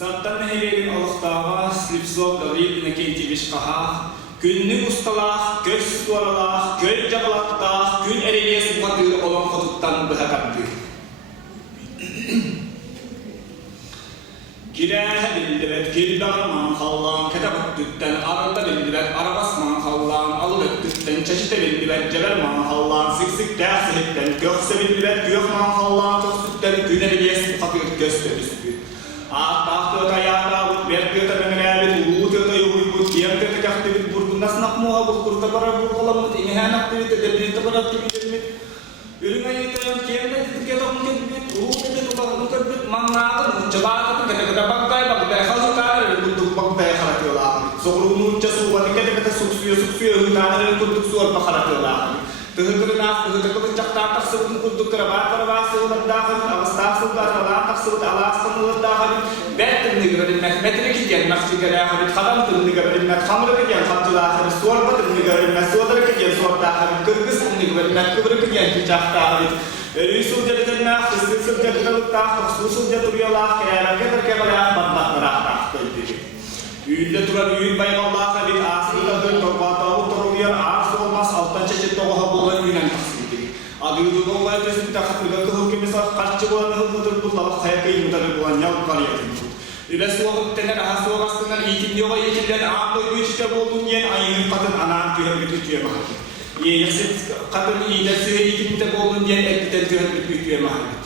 Сартанский аттаах Слепцов Игнатия Васильевича Күннүк усталаах, көз туоралаах, көз дьаҕыл аттаах, Күн Эрилиэс Бухатыыр олонхо туттан Бухатыыр. Kiräähä bildivet, kildarmaan hallaan, ketävöttytten, arta bildivet, arvasmaan hallaan, aluvettytten, çeşite bildivet, cebermaan hallaan, siksik tääsihitten, köhse bildivet, köyhmaan hallaan, köhsytten, Күн Эрилиэс Бухатыыр köstölüstü. Аттаах työtä jaataavut, verkkiötä menevät, uutiota juhuiput, kiemteitä kähtivit, burkunnas nakmuha, burkurta para burkolamut, ingehän aktivit, edellistä para aktivit, ylingäjitöön, kiemteitä ketomukit, uutiota tukanukat, mannaat, jabaat, ketä bagtai, halutaanelle, kuttuk bagtai halatiolaan. Sokrunut ja suuvat, ketä suksuja, hutaanelle, kuttuk suor pahalatiolaan. Tehukkenaaf, tehukkenaaf, caktaa tersebut kuttuk kerabat perwaasulat dahan, avastaa sudah tersebut alaskan ulat dahan. Betul negara metrik kian masih dahan, khadam tu negara met khamr kian khamtulah, suar betul negara met suar kian suar dahan, kergis negara met kubur kian caktaa. Risul jadi tenang, risul jadi telutah, risul jadi turialah, kaya berkebalah bantak merata. Yüzde turan yüz bayım Allah kabit asrında dön torbatağı toruyar arz olmaz alttan çeşit toğaha boğan yünen taksidi. Adı yüzü olay tesip takatlıga kıhıl kemisa kaççı boğan hızlıdır bultalak hayakayı mutarı boğan yavuk kariyatın. İles vakit tener ahası oğastından iyitin yoga yekinden ağabey güçte boğduğun yen ayının kadın anağın tüher bütütüye mahakit. Yeğesit kadın iyilersi heyikinde boğduğun yen etkiden tüher bütütüye mahakit.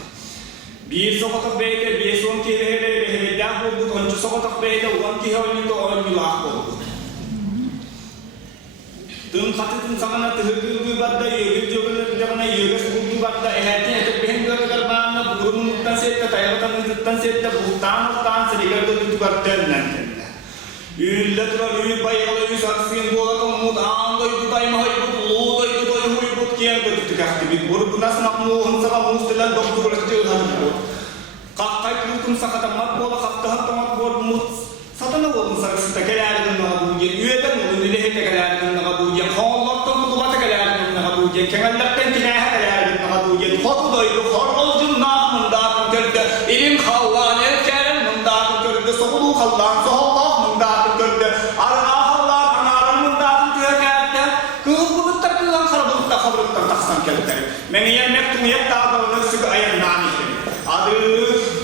Bir sokatak beyde, bir son kere dah bulduk, oncu sokatak beyde, ulan ki hevni to on milah bulduk. Tüm katitın sakana tıhırgı badda, yögül jögül jagana yögüs buldu badda, ehetine etek behin görgüler bağına, burunluktan sette, tayvatan hızlıktan sette, buhtan serigarda tutukarten nentende. Ülle turar, üy baygalı, üy saksın, boğatan umut, ağında yutay mahaybut, uğuda yutay huybut, kiyen götütük aktivit, burgunas makmuğun saka mustilan doktor olacak hadiput. Kakay kutum sakatamat bola, kaktahat bola, mut, satana olun saksıta kelerden nagabuyen, üyeden olun ilehete kelerden nagabuyen, hollaktan kutubata kelerden nagabuyen, kengalaktan kinaha kelerden nagabuyen, hotudoydu, horolcun nağmındağın körde, ilim hallan, erkeren mındağın körde, soğulu hallan, soğullah mındağın körde, arına hallan, anarın mındağın körde, kıhbılıkta kılan karabılıkta kabrılıkta taksan kelter. Meniyen mektum yet dağlarını sıkı ayın nanihin. Adı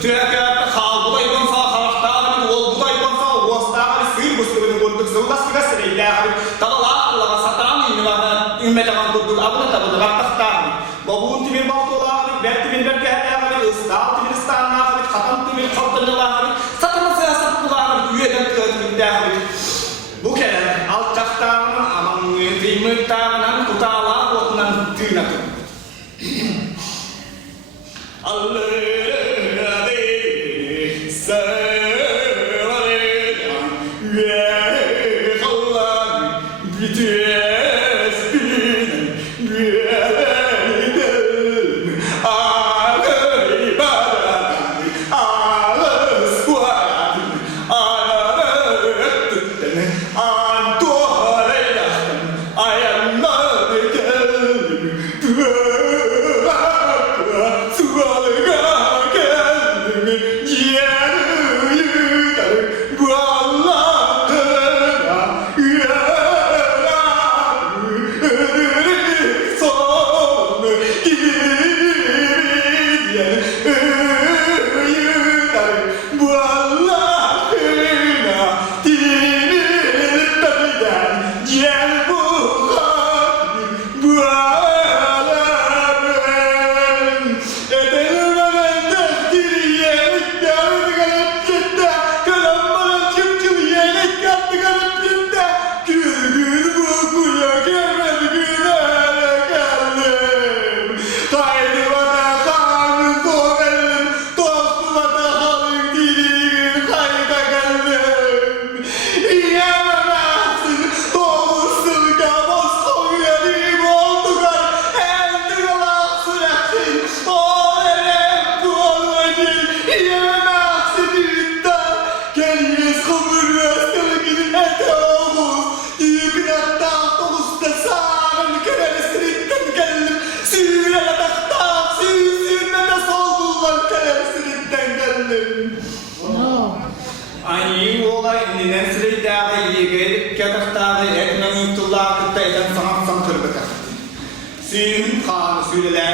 tüyekerde hal budayban sağ haraftağın, ol budayban sağ uğastağın, sıyır buskıvını gördük, zıvlas kıgasırıyla ağabey, tabalağa sataran ünlüğüne ümmetağın durduk, abına tabını raktağın. Babuğun timir baltoğla ağabey, bertimin berkehli ağabey, ıstağın timir ıstağın ağabey, katan timir kortacılı ağabey, satana siyasat bulu ağabey, üyeden tüyekinde ağabey. Bu kere alçaktağının aman kıymıktağının tutalağın otunan tüynatın. Sualega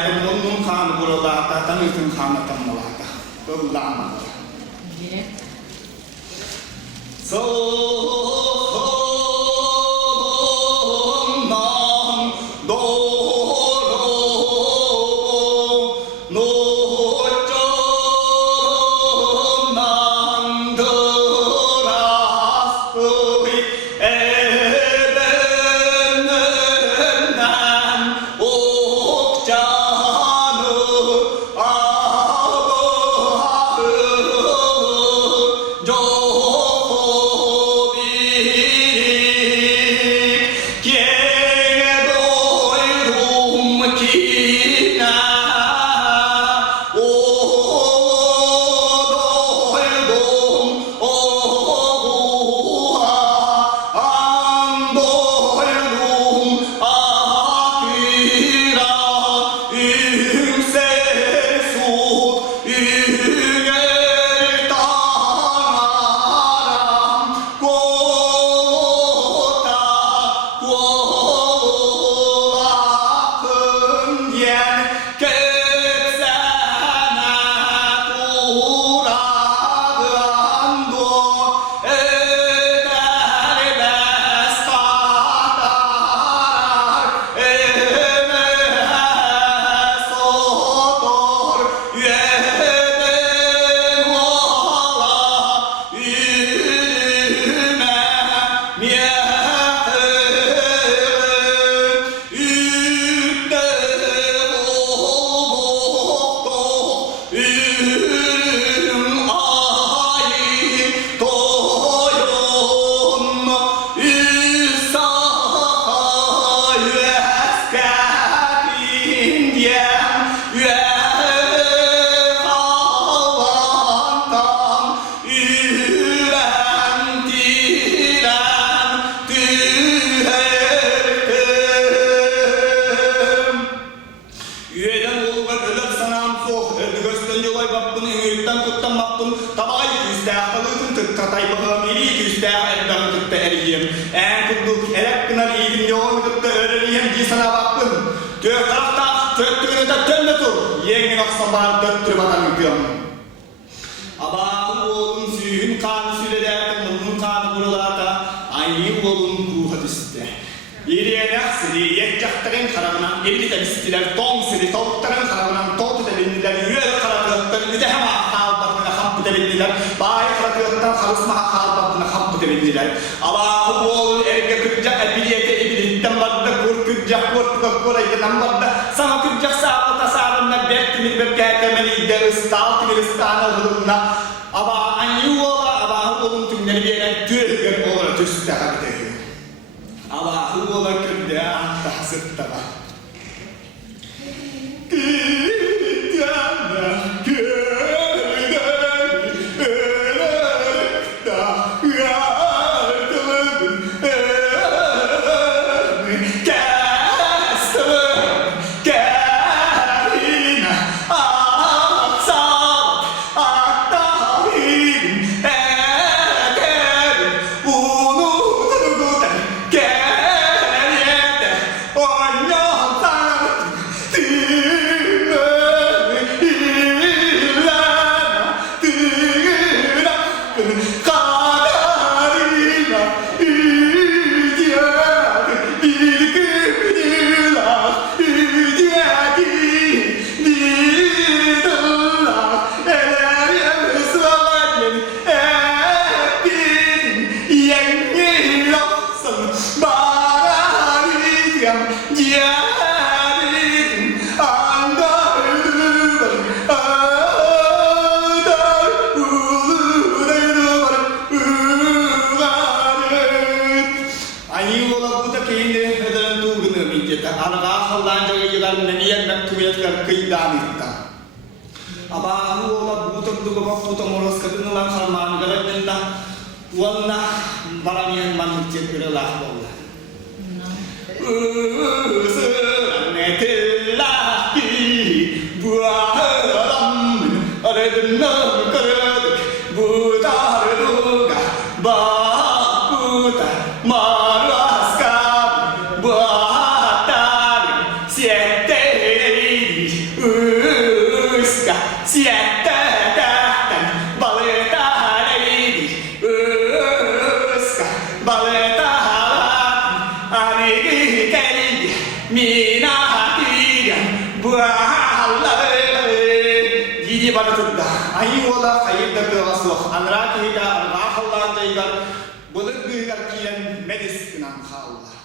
bildiğim onun kanı buralarda, tanıtım kanı tamlalarda. Öğlanmalı. Soğundan doğru noçundan dırası ebeninden okcanı ağabey Bidi baratırda. Ayı ola hayırda kılası yok. Anra kıyıda arga hallar daygar. Bulut büyügar kiyen medis günan hallar.